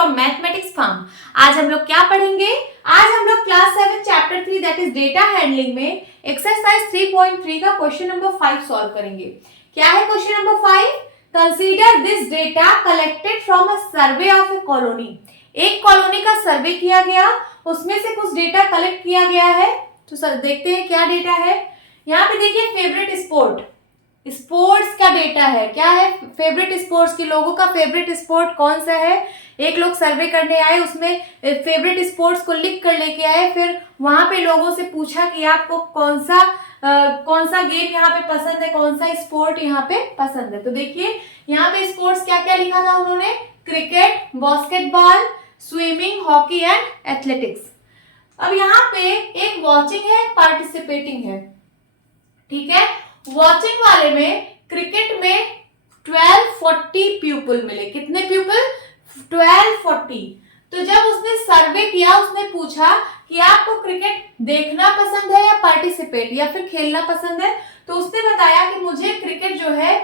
From mathematics farm. आज हम लोग क्या पढ़ेंगे? आज हम लोग class 7 chapter 3 that is data handling में एक्सरसाइज 3.3 का क्वेश्चन नंबर 5 सॉल्व करेंगे। क्या है question number 5? Consider this data collected from a survey of A colony. एक कॉलोनी का सर्वे किया गया, उसमें से कुछ डेटा कलेक्ट किया गया है। तो सर देखते हैं क्या डेटा है। यहाँ पे देखिए फेवरेट स्पोर्ट्स का डेटा है। क्या है? फेवरेट स्पोर्ट्स की लोगों का फेवरेट स्पोर्ट कौन सा है। एक लोग सर्वे करने आए, उसमें फेवरेट स्पोर्ट्स को लिख कर लेके आए, फिर वहां पे लोगों से पूछा कि आपको कौन सा गेम यहाँ पे पसंद है, कौन सा स्पोर्ट यहाँ पे पसंद है। तो देखिए यहाँ पे स्पोर्ट्स क्या क्या लिखा था उन्होंने, cricket, basketball, swimming, hockey and athletics. अब यहाँ पे एक वॉचिंग है, पार्टिसिपेटिंग है। ठीक है, वॉचिंग वाले में क्रिकेट में 1240 पीपल मिले। कितने पीपल? 1240। तो जब उसने सर्वे किया, उसने पूछा कि आपको क्रिकेट देखना पसंद है या पार्टिसिपेट या फिर खेलना पसंद है, तो उसने बताया कि मुझे क्रिकेट जो है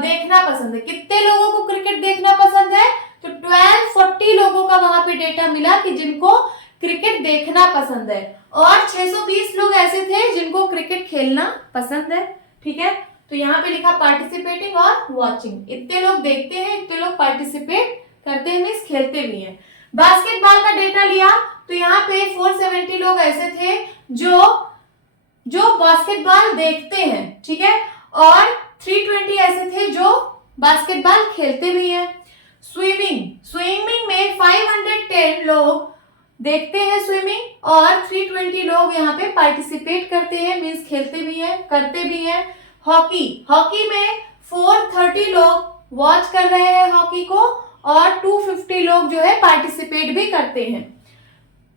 देखना पसंद है। कितने लोगों को क्रिकेट देखना पसंद है? तो 1240 लोगों का वहां पे डेटा मिला कि जिनको क्रिकेट देखना पसंद है, और 620 लोग ऐसे थे जिनको क्रिकेट खेलना पसंद है। ठीक है, तो यहाँ पे लिखा पार्टिसिपेटिंग और वॉचिंग। इतने लोग देखते हैं, इतने लोग पार्टिसिपेट करते हैं, मीन्स खेलते भी हैं। बास्केटबॉल का डेटा लिया, तो यहाँ पे 470 लोग ऐसे थे जो बास्केटबॉल देखते हैं। ठीक है, और 320 ऐसे थे जो बास्केटबॉल खेलते भी हैं। स्विमिंग में 510 लोग देखते हैं स्विमिंग, और 320 लोग यहाँ पे पार्टिसिपेट करते हैं, मीन्स खेलते भी हैं, करते भी हैं। हॉकी में 430 लोग वॉच कर रहे हैं हॉकी को, और 250 लोग जो है पार्टिसिपेट भी करते हैं।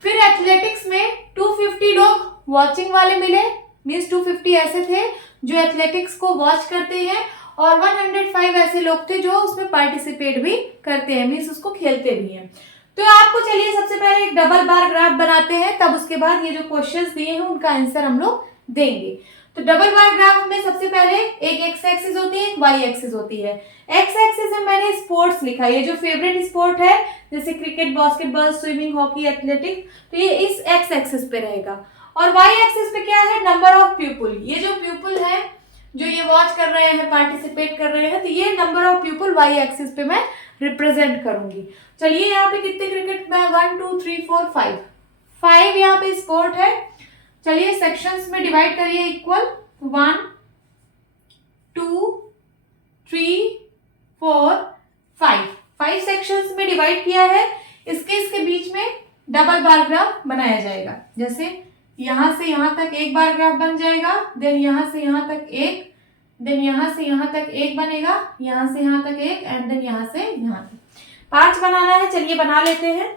फिर एथलेटिक्स में 250 लोग वॉचिंग वाले मिले, मीन्स 250 ऐसे थे जो एथलेटिक्स को वॉच करते हैं, और 105 ऐसे लोग थे जो उसमें पार्टिसिपेट भी करते हैं, मीन्स उसको खेलते भी हैं। तो आपको चलिए सबसे पहले एक डबल बार ग्राफ बनाते हैं, तब उसके बाद ये जो क्वेश्चंस दिए हैं उनका आंसर हम लोग देंगे। तो डबल बार ग्राफ में सबसे पहले एक एक्स एक्सिस होती है, एक वाई एक्सिस होती है। एक्स एक्सिस में मैंने स्पोर्ट्स लिखा, ये जो फेवरेट स्पोर्ट है जैसे cricket, basketball, swimming, hockey, athletics, तो ये इस एक्स एक्सिस पे रहेगा। और वाई एक्सिस पे क्या है? Number of people. ये जो पीपल है जो ये वॉच कर रहे हैं, पार्टिसिपेट कर रहे हैं, तो ये number of people why axis पे मैं रिप्रेजेंट करूंगी। चलिए यहाँ पे कितने क्रिकेट में? 1 2 3 4 5 यहाँ पे स्पोर्ट है। चलिए सेक्शंस में डिवाइड करिए इक्वल। 1 2 3 4 5 सेक्शंस में डिवाइड किया है। इसके बीच में डबल बार ग्राफ बनाया जाएगा। जैसे यहां से यहां तक एक बार ग्राफ बन जाएगा, देन यहां से यहां तक एक, देन यहां से यहां तक एक बनेगा, यहां से यहां तक एक, एंड देन यहां से यहां तक 5 बनाना है। चलिए बना लेते हैं।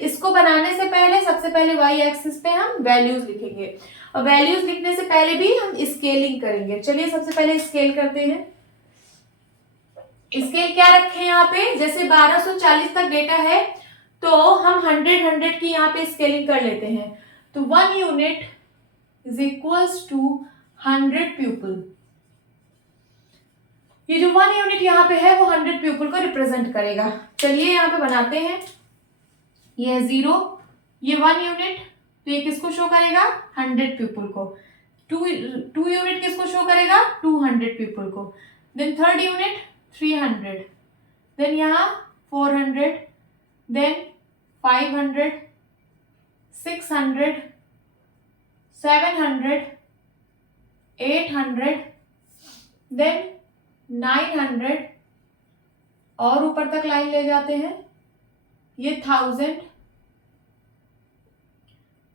इसको बनाने से पहले सबसे पहले वाई एक्सिस पे हम वैल्यूज लिखेंगे, और वैल्यूज लिखने से पहले भी हम स्केलिंग करेंगे। चलिए सबसे पहले स्केल करते हैं। स्केल क्या रखें यहाँ पे? जैसे 1240 तक डेटा है, तो हम 100 की यहाँ पे स्केलिंग कर लेते हैं। तो 1 unit is equals to 100 people. ये जो 1 यूनिट यहाँ पे है वो 100 पीपल को रिप्रेजेंट करेगा। चलिए यहाँ पे बनाते हैं। ये है 0, ये 1 यूनिट, तो ये किसको शो करेगा? 100 पीपल को। 2 यूनिट किसको शो करेगा? 200 पीपल को। देन थर्ड यूनिट 300, देन यहाँ 400, देन 500, 600, 700, 800, देन 900, और ऊपर तक लाइन ले जाते हैं, ये 1000,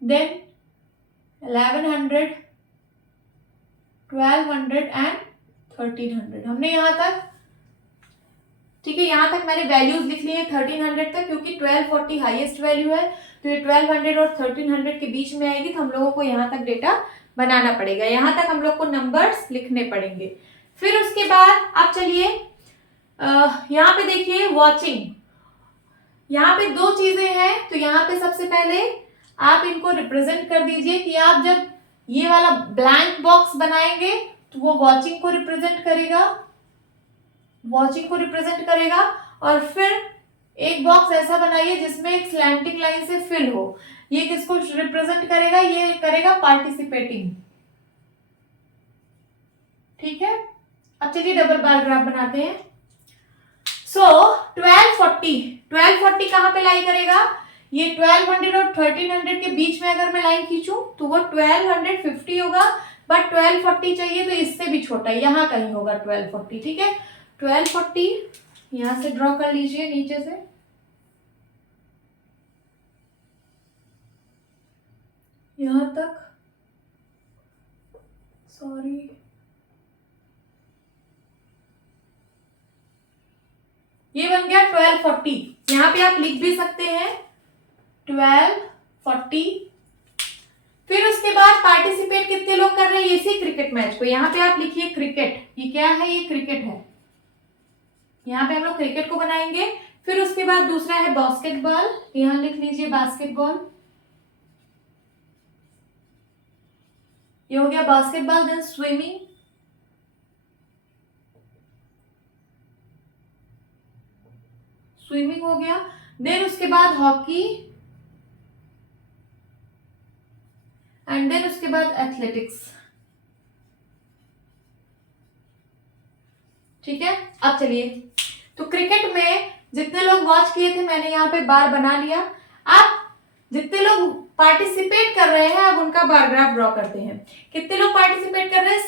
देन 1100, 1200 एंड 1300। हमने यहां तक, ठीक है, यहां तक मैंने वैल्यूज लिख ली है 1300 तक, क्योंकि 1240 हाईएस्ट वैल्यू है, तो ये 1200 और 1300 के बीच में आएगी, तो हम लोगों को यहाँ तक डेटा बनाना पड़ेगा। यहाँ तक हम लोग को नंबर्स लिखने पड़ेंगे। फिर उसके बाद आप चलिए यहाँ पे देखिए वॉचिंग। यहाँ पे 2 चीजें हैं, तो यहाँ पे सबसे पहले आप इनको रिप्रेजेंट कर दीजिए कि आप जब ये वाला ब्लैंक बॉक्स बनाएंगे तो वो वॉचिंग को रिप्रेजेंट करेगा, और फिर एक बॉक्स ऐसा बनाइए जिसमें एक स्लैंटिंग लाइन से फिल हो। ये किसको रिप्रेजेंट करेगा? ये करेगा पार्टिसिपेटिंग। ठीक है, अब चलिए डबल बार ग्राफ बनाते हैं। सो 1240 कहां पे लाई करेगा? ये 1200 और 1300 के बीच में अगर मैं लाइन खींचूं तो वो 1250 होगा, बट 1240 चाहिए तो इससे भी छोटा, यहां कहीं होगा 1240। ठीक है, 1240 यहां से ड्रॉ कर लीजिए नीचे से, यहां तक, सॉरी, ये बन गया 1240। यहां पे आप लिख भी सकते हैं 1240। फिर उसके बाद पार्टिसिपेट कितने लोग कर रहे हैं इसी क्रिकेट मैच को? यहाँ पे आप लिखिए क्रिकेट। ये क्या है? ये क्रिकेट है। यहाँ पे हम लोग क्रिकेट को बनाएंगे। फिर उसके बाद दूसरा है बास्केटबॉल, यहाँ लिख लीजिए बास्केटबॉल। ये हो गया बास्केटबॉल। देन स्विमिंग, स्विमिंग हो गया। देन उसके बाद हॉकी, एंड देन उसके बाद एथलेटिक्स। ठीक है, अब चलिए, तो क्रिकेट में जितने लोग वॉच किए थे मैंने यहाँ पे बार बना लिया। अब जितने लोग पार्टिसिपेट कर रहे हैं अब उनका बार ग्राफ ड्रॉ करते हैं। कितने लोग पार्टिसिपेट कर रहे हैं?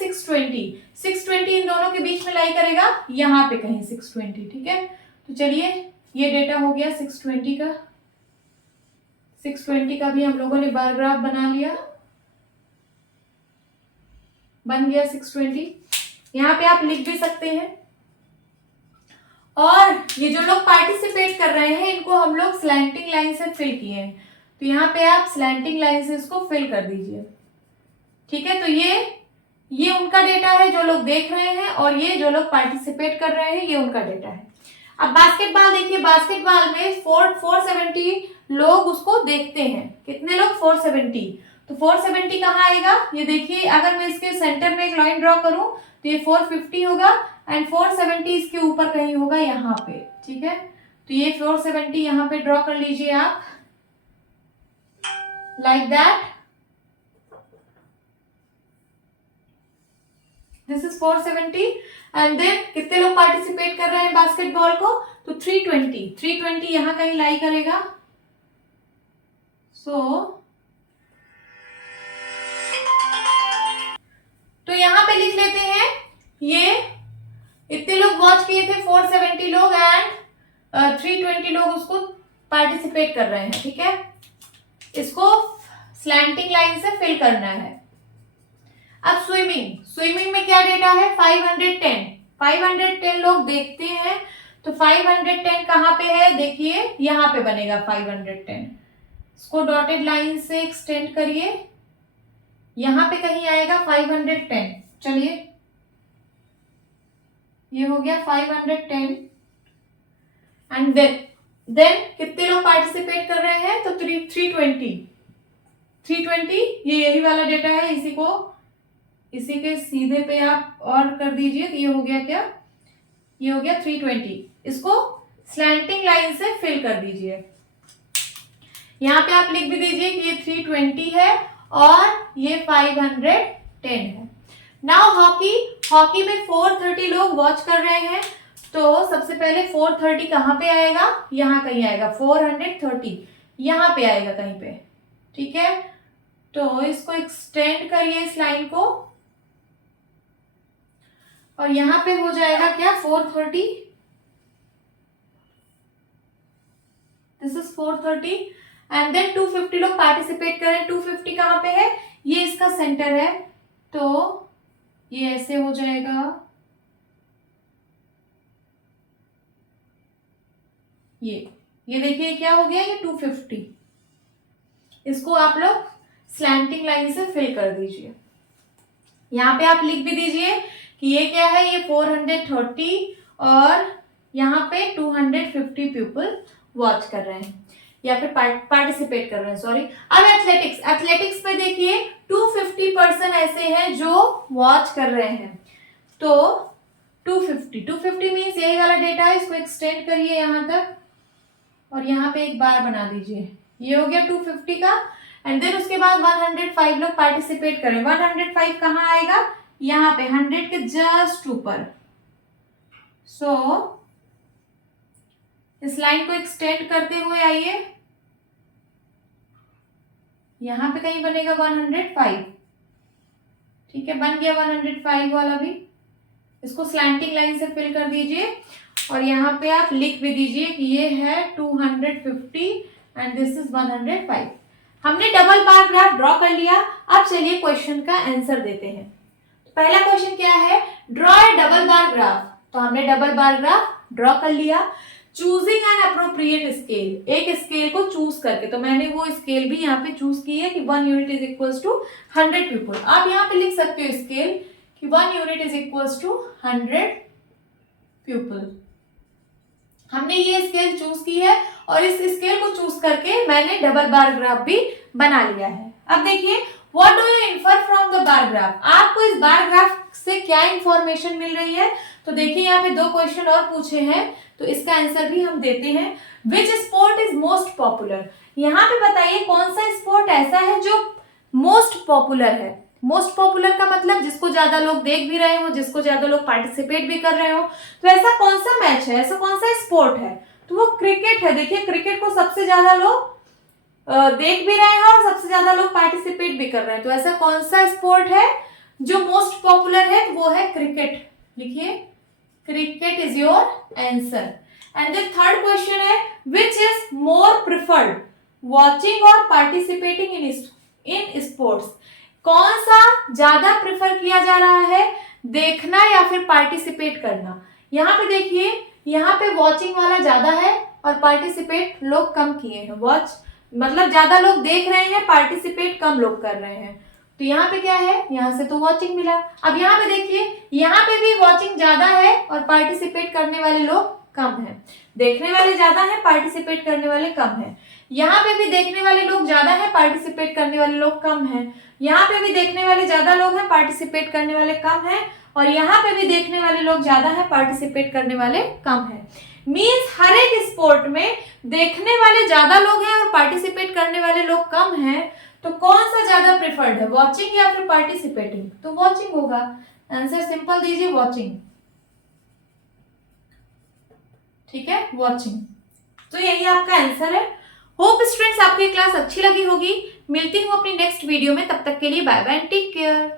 620 इन दोनों के बीच में लाई करेगा, यहाँ पे कहीं 620। ठीक है, तो चलिए ये डेटा हो गया 620 का। 620 का भी हम लोगों ने बार ग्राफ बना लिया, बन गया 620। यहाँ पे आप लिख भी सकते हैं। और ये जो लोग पार्टिसिपेट कर रहे हैं इनको हम लोग स्लैंटिंग लाइन से फिल किए हैं, तो यहाँ पे आप स्लैंटिंग लाइन से इसको फिल कर दीजिए। ठीक है, तो ये उनका डेटा है जो लोग देख रहे हैं, और ये जो लोग पार्टिसिपेट कर रहे हैं ये उनका डेटा है। अब बास्केटबॉल देखिए, बास्केटबॉल में 470 लोग उसको देखते हैं। कितने लोग? 470। तो 470 कहाँ आएगा? ये देखिए, अगर मैं इसके सेंटर में एक लाइन ड्रॉ करूं तो ये 450 होगा, एंड 470 इसके ऊपर कहीं होगा यहाँ पे। ठीक है, तो ये 470 यहाँ पे ड्रॉ कर लीजिए आप, like that. This is 470। And then कितने लोग पार्टिसिपेट कर रहे हैं बास्केटबॉल को? तो 320 यहां कहीं लाई करेगा। तो यहां पे लिख लेते हैं, ये इतने लोग वॉच किए थे 470 लोग, एंड 320 लोग उसको पार्टिसिपेट कर रहे हैं। ठीक है, इसको स्लैंटिंग लाइन से फिल करना है। अब स्विमिंग में क्या डेटा है? 510 लोग देखते हैं, तो 510 कहां पे है? देखिए यहां पे बनेगा 510। इसको डॉटेड लाइन से एक्सटेंड करिए, यहां पे कहीं आएगा 510। चलिए, ये हो गया 510। एंड देन कितने लोग पार्टिसिपेट कर रहे हैं? तो 320 ये यही वाला डेटा है। इसी के सीधे पे आप और कर दीजिए, ये हो गया क्या? ये हो गया 320। इसको स्लैंटिंग लाइन से फिल कर दीजिए। यहाँ पे आप लिख भी दीजिए कि ये 320 है और ये 510 है। नाउ हॉकी में 430 लोग वॉच कर रहे हैं, तो सबसे पहले 430 कहाँ पे आएगा? यहाँ कहीं आएगा। 430 यहाँ पे आएगा कहीं पे। ठीक है, तो इसको एक्सटेंड करिए इस लाइन को, और यहां पे हो जाएगा क्या? 430। This is 430। एंड देन 250 लोग पार्टिसिपेट करें। 250 कहां पे है? ये इसका सेंटर है, तो ये ऐसे हो जाएगा, ये देखिए क्या हो गया, ये 250। इसको आप लोग स्लैंटिंग लाइन से फिल कर दीजिए। यहाँ पे आप लिख भी दीजिए कि ये क्या है? ये 430 और यहाँ पे 250 पीपल वॉच कर रहे हैं या फिर पार्टिसिपेट कर रहे हैं, सॉरी। अब एथलेटिक्स में देखिए 250 पर्सन ऐसे हैं जो वॉच कर रहे हैं, तो 250 मीन्स यही वाला डेटा है। इसको एक्सटेंड करिए यहाँ तक, और यहाँ पे एक बार बना दीजिए। ये हो गया 250 का। एंड देन उसके बाद 105 लोग पार्टिसिपेट करें। 105 कहाँ आएगा? यहाँ पे 100 के जस्ट ऊपर। सो इस लाइन को एक्सटेंड करते हुए आइए, यहां पे कहीं बनेगा 105। ठीक है, बन गया 105 वाला भी। इसको स्लैंटिंग लाइन से फिल कर दीजिए और यहाँ पे आप लिख भी दीजिए कि ये है 250 एंड दिस इज 105। हमने डबल बार ग्राफ ड्रॉ कर लिया। अब चलिए क्वेश्चन का आंसर देते हैं। पहला क्वेश्चन क्या है? Draw A double bar graph. तो हमने डबल बार ग्राफ ड्रॉ कर लिया। चूजिंग एन अप्रोप्रिएट स्केल, एक स्केल को चूज करके। तो मैंने वो स्केल भी यहाँ पे चूज की है कि 1 unit is equal to 100 people. आप यहाँ पे लिख सकते हो स्केल कि 1 unit is equal to 100 people. हमने ये स्केल चूज की है और इस स्केल को चूज करके मैंने डबल बार ग्राफ भी बना लिया है। अब देखिए, what do you infer from the bar graph? आपको इस बार ग्राफ से क्या इंफॉर्मेशन मिल रही है? तो देखिए यहाँ पे 2 क्वेश्चन और पूछे हैं, तो इसका आंसर भी हम देते हैं। Which sport is most popular? यहाँ पे बताइए कौन सा स्पोर्ट ऐसा है जो मोस्ट पॉपुलर है। मोस्ट पॉपुलर का मतलब जिसको ज्यादा लोग देख भी रहे हो, जिसको ज्यादा लोग पार्टिसिपेट भी कर रहे हो। तो ऐसा कौन सा मैच है, ऐसा कौन सा स्पोर्ट है? तो वो क्रिकेट है। देखिए क्रिकेट को सबसे ज्यादा लोग देख भी रहे हैं और सबसे ज्यादा लोग पार्टिसिपेट भी कर रहे हैं। तो ऐसा कौन सा स्पोर्ट है जो मोस्ट पॉपुलर है? तो वो है क्रिकेट। लिखिए, cricket is your answer. And the third question है, which is more preferred, watching और पार्टिसिपेटिंग इन स्पोर्ट्स? कौन सा ज्यादा प्रिफर किया जा रहा है, देखना या फिर पार्टिसिपेट करना? यहाँ पे देखिए, यहाँ पे वॉचिंग वाला ज्यादा है और पार्टिसिपेट लोग कम किए हैं। वॉच मतलब ज्यादा लोग देख रहे हैं, पार्टिसिपेट कम लोग कर रहे हैं। तो यहाँ पे क्या है? यहाँ से तो वॉचिंग मिला। अब यहाँ पे देखिए, यहाँ पे भी वॉचिंग ज्यादा है और पार्टिसिपेट करने वाले लोग कम हैं। देखने वाले ज्यादा हैं, पार्टिसिपेट करने वाले कम हैं। यहाँ पे भी देखने वाले लोग ज्यादा हैं, पार्टिसिपेट करने वाले लोग कम हैं। यहाँ पे भी देखने वाले ज्यादा लोग हैं, पार्टिसिपेट करने वाले कम हैं। और यहाँ पे भी देखने वाले लोग ज्यादा हैं, पार्टिसिपेट करने वाले कम हैं। मीन्स हर एक स्पोर्ट में देखने वाले ज्यादा लोग हैं और पार्टिसिपेट करने वाले लोग कम हैं। तो कौन सा ज्यादा प्रेफर्ड है, वॉचिंग या फिर पार्टिसिपेटिंग? तो वॉचिंग होगा। आंसर सिंपल दीजिए, वॉचिंग। ठीक है, वॉचिंग। तो यही आपका आंसर है। होप स्टूडेंट्स आपकी क्लास अच्छी लगी होगी। मिलती हूँ अपनी नेक्स्ट वीडियो में, तब तक के लिए बाय बाय, टेक केयर।